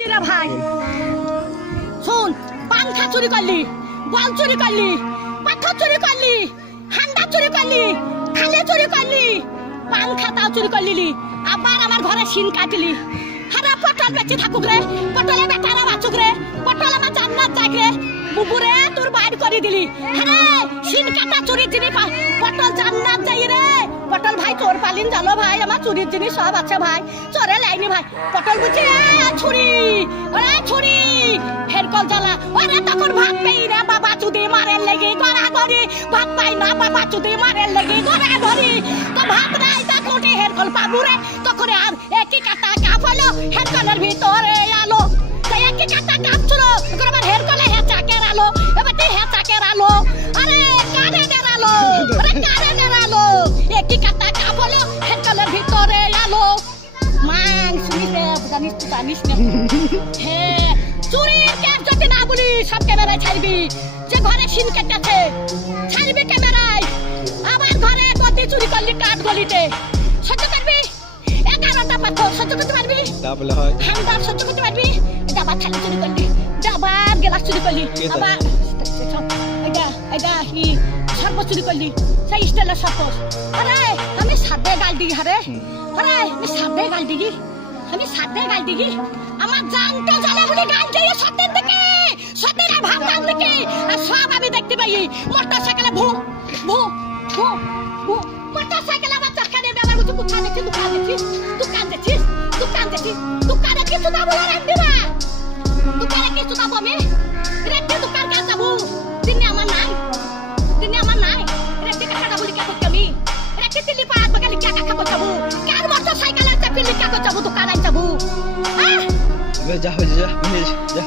রে ভাই শুন, পাংখা চুরি করলি, বল চুরি করলি, পাথর চুরি করলি, হান্ডা চুরি করলি, খালে চুরি করলি, পাংখা তাও চুরি করলি, আবার আমার ঘরে শিন কাটলি। হারা পটল বেঁচে থাকুক রে, পটলে বেটারা বাঁচুক রে, পটল আমার জান্নাত যাক রে, বুবুরে তোর বাইর করে দিলি। হারে শিন কাটা চুরির জিনিস পটল জান্নাত যাই রে। পটল ভাই চোর পালিন জানো ভাই, আমার চুরির জিনিস সব আছে ভাই, চোরে লাইনি ভাই। পটল বুঝি ছুরি, ওরে ছুরি হেরকল জ্বালা, ওরে তখন ভাত পেই রে বাবা চুদি মারের লেগে গড়া গড়ি, ভাত পাই না বাবা চুদি মারের লেগে গড়া গড়ি, তো ভাত নাই তা কোটে হেরকল পাবু রে, তখন আর একই কাটা কাপ হলো হেরকলের ভিতরে আলো, তাই একই কাটা কাপ ছিল এখন আবার হেরকলে হেঁচাকের আলো, এবার হেঁচাকের আলো, আরে কারে দেরালো, আরে কারে দেরালো, একই কাটা কাপ হলো হেরকলের ভিতরে আলো। মাং শুনিস রে, জানিস তো জানিস না, হ্যাঁ চুরির কেস যদি না বলি সব ক্যামেরায় ছাড়বি, যে ঘরে শিন কেটেছে ছাড়বি ক্যামেরায়। আবার ঘরে গদি চুরি করলি কাঠ গলিতে, সহ্য করবি? 11টা পাথর সহ্য করতে পারবি? হ্যান্ডার সহ্য করতে পারবি? আবার থালি চুরি করলি, আবার গ্লাস চুরি করলি, আবার এটা সর্ব চুরি করলি, সেই স্টাইলের সর্বস। আরে আমি সাদে গাল দিই, হারে আরে আমি সাদে গাল দিই, আমি সাদে গাল দিই, আমার জানতে জ্বালা বলে গাল দিয়ে সত্যের দিকে, সত্যের ভাবনার দিকে, আর সব আমি দেখতে পাই। মোটর সাইকেলে ভু ভু ভু ভু, মোটর সাইকেলে আমার চাকা নিয়ে ব্যবহার করছি, কোথায় দেখছি দোকান দেখছিস, দোকান দেখছিস, দোকান দেখছিস, দোকানে কিছু দাবো না রাখবি না, দোকানে কিছু দাবো আমি রেখে দোকান কাজ যাবো, দিনে আমার নাই, দিনে আমার নাই, রেখে কাটা বলি কে করতে আমি রেখে দিল্লি পাহাড় বাগালি কে কাকা করতে যাবো, কার মোটর সাইকেলে চাপিলি কে করতে যাবো, দোকানে যাবো। যা যা যা